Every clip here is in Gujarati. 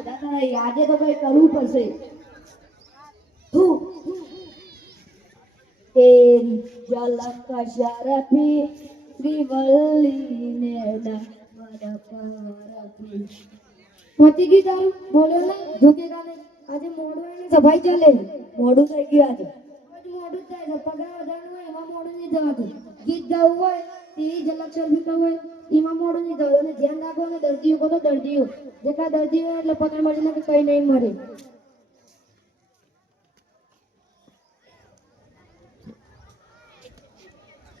વધારતા નહીં. આજે તો કઈ કરવું પડશે. તું તેરી ઝલક શરફી શ્રીવલ્લીને ના મન પરફી. પતી ગઈ તારું બોલ્યો ને ઝુકેગા નહીં. આજે મોડું એને સફાઈ ચાલે. મોડું થઈ ગયું આજે. મોડું થાય છે. પગાર વધારવાનું હોય એમાં મોડું નહીં જવાતું. ગીત ગાવું હોય તેરી ઝલક શરફી કરવું હોય એમાં મોડું નહીં જવાનું. અને ધ્યાન રાખવાનું દર્દીઓ કહો તો દર્દીઓ જેટલા દર્દીઓ હોય એટલે પગાર મળે ને કઈ નહીં મળે.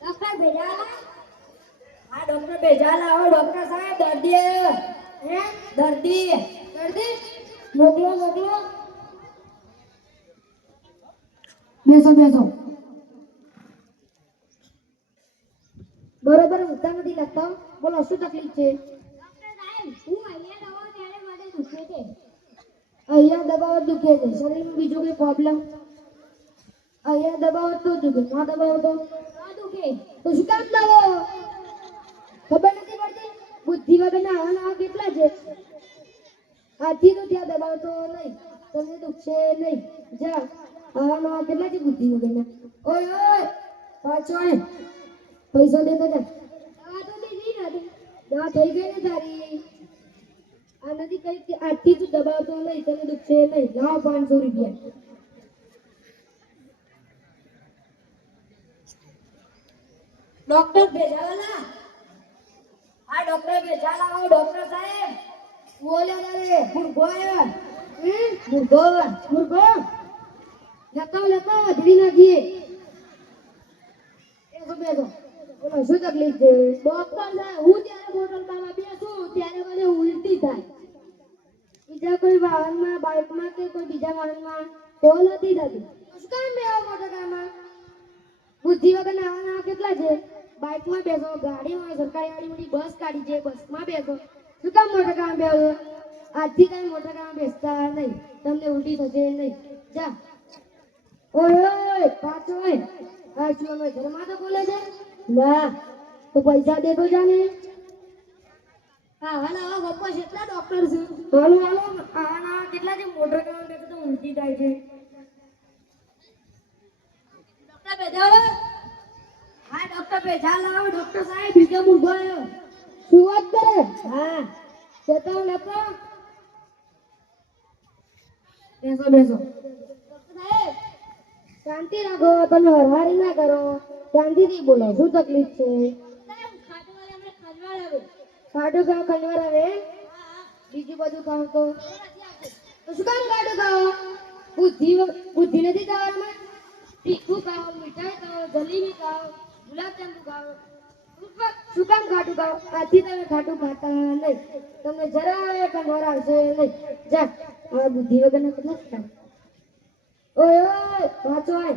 ડોક્ટર ભેજાલા. હા ડોક્ટર ભેજાલા. આવો ડોક્ટર સાહેબ દર્દી આવ્યો. હે દર્દી દર્દી મોકલો મોકલો. બેસો બેસો. બરોબર ઊંઘતા નથી લાગતા. બોલો શું તકલીફ છે? ડોક્ટર સાહેબ હું અહીંયા દબાવ ત્યારે મને દુખે છે. અહીંયા દબાવ જ દુખે છે. શરીરમાં બીજું કોઈ પ્રોબ્લેમ? અહીંયા દબાવ તો દુખે. ના દબાવ તો ના દુખે. તો શું કામ દબાવો? ખબર નથી પડતી. બુદ્ધિ વગરના આવા નવા કેટલા છે. હાથી તો ત્યાં દબાવતો નહીં. તમને દુખશે નહીં. જા આવા નવા કેટલા છે બુદ્ધિ વગરના. ઓય ઓય પાછો આય. પૈસા દેતો જા. દવા તો લીધી નથી. દવા થઈ ગઈ ને તારી. આ નથી કઈ આથી તું દબાવતો નહીં. તને દુખશે નહીં. લાવ 500 રૂપિયા. ડોક્ટર ભેજાવાલા. હા ડોક્ટર ભેજાલા. આવો ડોક્ટર સાહેબ. બોલ્યો તારે મુર્ગો આવ્યો. મુર્ગો મુર્ગો લેતો લેતો ધીરી નાખીએ. બેસો બેસો. બોલો શું તકલીફ છે? ડોક્ટર સાહેબ હું જ્યારે બોટલમાં બેસું ત્યારે મને ઉલટી થાય. બીજા કોઈ વાહનમાં બાઇકમાં કે કોઈ બીજા વાહનમાં તો નથી થતી. શું કામ બેવા મોટરકારમાં? બુદ્ધિ વગર નાવા કેટલા છે. બાઇકમાં બેસો, ગાડીમાં સરકારી ગાડી મોટી બસ કાઢી છે બસમાં બેસો. શું કામ મોટરકારમાં બેસો? આજથી કઈ મોટરકારમાં બેસતા નહીં. તમને ઉલટી થશે નહીં. જા. ઓય ઓય પાછો ઓય. આ શું અમે ઘરમાં તો બોલે છે? ના તો પૈસા દેતો જા ને. હા હાલો બપ્પા કેટલા ડોક્ટર છે? હાલો હાલો આના કેટલા છે મોટરકારમાં બેસો તો ઉલટી થાય છે. ડોક્ટર ભેજાલા. હા ડોક્ટર ભેજાલા. આવો ડોક્ટર સાહેબ બીજો મુર્ગો આવ્યો. શું વાત કરે? હા લેતો લેતો. બેસો બેસો. ડોક્ટર સાહેબ શાંતિ રાખો. તમે હરહારી ના કરો. શાંતિથી બોલો શું તકલીફ છે? સાહેબ ખાટુવાળા અમને ખંજવાળ આવે. ખાટું ખાવ ખંજવાર આવે. બીજું બધું ખાવ તો શું કામ ખાટું ખાવ? બુદ્ધિ નથી ખાવામાં. તીખું ખાવ, મીઠાઈ ખાવ, જલેબી ખાવ, ગુલાબજાંબુ ખાવ. શું કામ ખાટું ખાવ? આથી તમે ખાટું ખાતા નહીં. તમને જરા ખંજવાર આવશે નહીં. જા આ બુદ્ધિ વગરના કેટલા ખાવ. ઓય ઓય પાછો આય.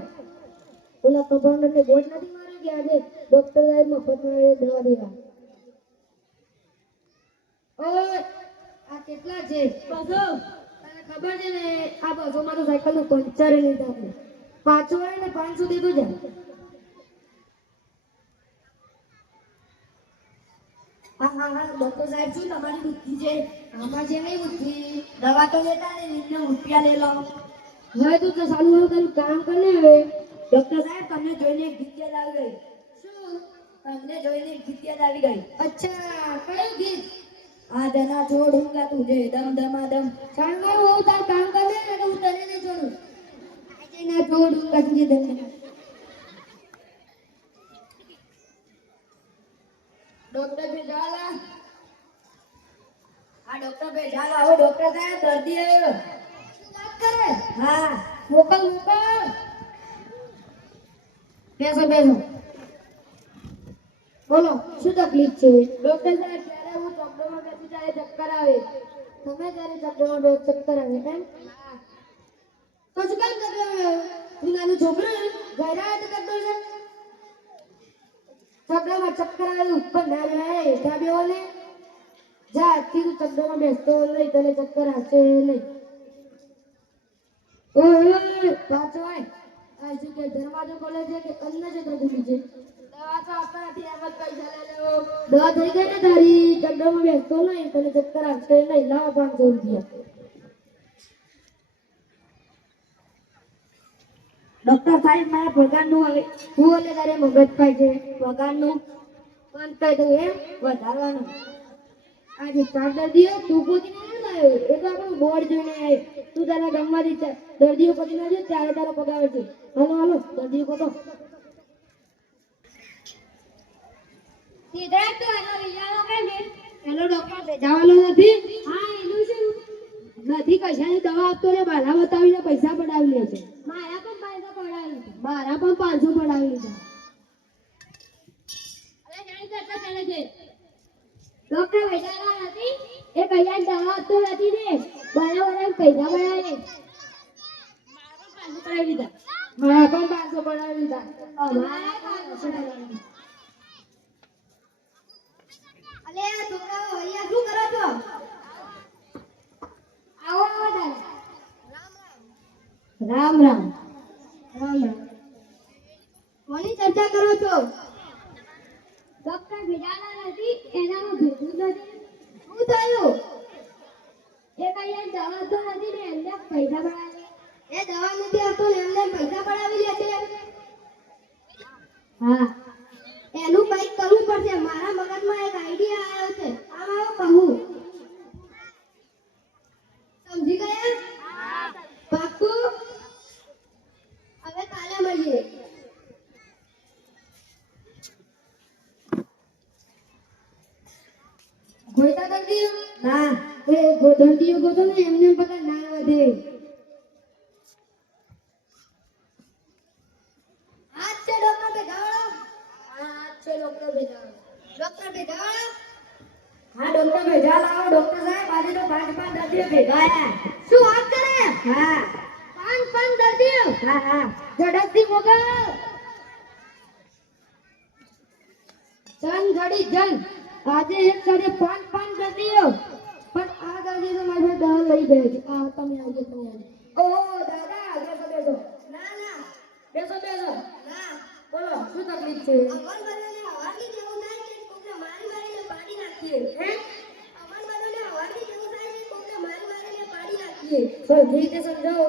ઓલા કમ્પાઉન્ડરને બોટ નથી મારી ગયા આજે ડોક્ટર સાહેબ મફતમાં દવા દેવા. ઓય આ કેટલા છે? 200. તને ખબર છે ને આ 200 માં તો સાયકલ નું પંચર નહીં થતું. પાછો આય ને 500 દેતો જા. હા હા હા ડોક્ટર સાહેબ શું તમારી બુદ્ધિ છે? આમાં છે નહીં બુદ્ધિ. દવા તો લેતા ને નીચે રૂપિયા લઈ લો. હવે તું તો સારું એવું તારું કામ કર ને હવે. ડોક્ટર સાહેબ તમને જોઈને એક ગીત યાદ આવી ગઈ. શું? તમને જોઈને એક ગીત યાદ આવી ગઈ. અચ્છા કયું ગીત? આદના છોડુંગા તુજે દમ દમા દમ. ચાંદમાં હું તાર કામ કર ને એટલે હું તને નહીં છોડું. આજે ના છોડુંગા તુજે દમ દમા. ડોક્ટર ભેજાલા. હા ડોક્ટર ભેજાલા. આવો ડોક્ટર સાહેબ દર્દી આવ્યો. વાત કરે? હા મોકલ મોકલ. બેસો બેસો. બોલો શું તકલીફ છે? ડોક્ટર સાહેબ જ્યારે હું ચક્કરમાં બેસું ત્યારે ચક્કર આવે. તમે જ્યારે ચક્કરમાં બેસો ચક્કર આવે એમ? તો શું કામ ચક્કર આવે? તું નાનું છોકરું ઘરે આવે તો ચક્કર છે? ચક્કરમાં ચક્કર આવે ઉપર ના જાય હેઠા બેહો ને. જા આજથી તું ચક્કરમાં બેસતો નહીં. તને ચક્કર આવશે નહીં. ઓય પાછો આય. આ શું કે ધર્માજો કોલેજ છે કે અન્ય જગ્યા ખુલી છે? દવા તો આપતા નથી. એમ જ પૈસા લઈ લેવો. દવા થઈ ગઈ ને તારી. ચક્કરમાં બેસતો નહીં. તને ચક્કર આવશે નહીં. લાવો 500 રૂપિયા. ડોક્ટર સાહેબ મારા પગારનું હવે હું એટલે તારે મગજ ખાય છે પગારનું બંધ કરી દઉં એમ વધારવાનું. આજે 4 દર્દીઓ તું ગોતીને નહીં લાવ્યો એ તો આપણું બોર્ડ જોઈને આવ્યો તું તારા ગામમાંથી દર્દીઓ ગોતીને આવજો ત્યારે તારો પગાર છે હાલો હાલો દર્દીઓ ગોતો સિદ્ધાર્થ તો એનો વિચારો કે છે પેલો ડોક્ટર ભેજાવાલો નથી હા એનું શું નથી કશાની દવા આપતો ને બહાર બતાવીને પૈસા પડાવી લે છે મારા પણ પૈસા પડાવી દીધા. મારા પણ 500 પડાવી લીધા અરે જાણી તો એટલા ચાલે છે ડોક્ટર વેચારા નથી એ કૈયા દવા આપતો નથી ને બરાબર પૈસા પડાવે પડાવી લીધા મારા પણ 500 પડાવી લીધા અમારા 500 પડાવી. અલે આ છોકરાઓ અહીંયા શું કરો છો? આવો આવો તારે. રામ રામ રામ રામ. કોની ચર્ચા કરો છો? ડોક્ટર ભેજાના નથી એનામાં ભેગું નથી. શું થયું? એ કઈ દવા તો નથી ને એમને પૈસા પડાવે. એ દવા નથી આપતો ને એમને પૈસા પડાવી લે છે. હા એનું કંઈક કરવું પડશે. મારા મગજમાં એક આઈડિયા આવ્યો છે. આમાં કહું. સમજી ગયા? પાક્કું? હવે કાલે મળીએ. ગોઈતા દર્દીઓ ના એ દર્દીઓ ગોતો ને એમને પગાર ના વધે આજ છે ડોક્ટર ભેગાવાળો. આ છે ડોક્ટર ભેજાવાલો ડોક્ટર ભેગાવાળો. હા ડોક્ટર ભેજા લાવો ડોક્ટર સાહેબ આજે તો 5 દર્દીઓ ભેગા આયા શું વાત કરે? હા 5 દર્દીઓ. હા હા ઝડપથી મોકલ જન ઘડી જન આજે એક સાથે 5 દર્દીઓ પણ આ દર્દી તો મારી પાસે દવા લઈ ગયો છે આ તમે આવજો તમે આવજો ઓહો દાદા બેસો બેસો ના ના બેસો બેસો ના. બોલો શું તકલીફ છે અમન બધાને હવારની જેવું થાય કે કોકને મારી મારીને પાડી નાખીએ. હે અમન બધાને હવારની જેવું થાય કે કોકને મારી મારીને પાડી નાખીએ. સરખી રીતે સમજાવો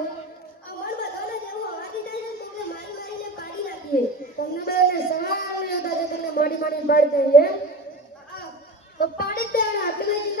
અમન બધાને જેવું હવારની થાય કે કોકને મારી મારીને પાડી નાખીએ. તમને બધાને સવાલ નહીં હોતા કે તમને મોડી મોડી પાડી દઈએ એમ? આ તો પાડી જ દેવાના આટલી બધી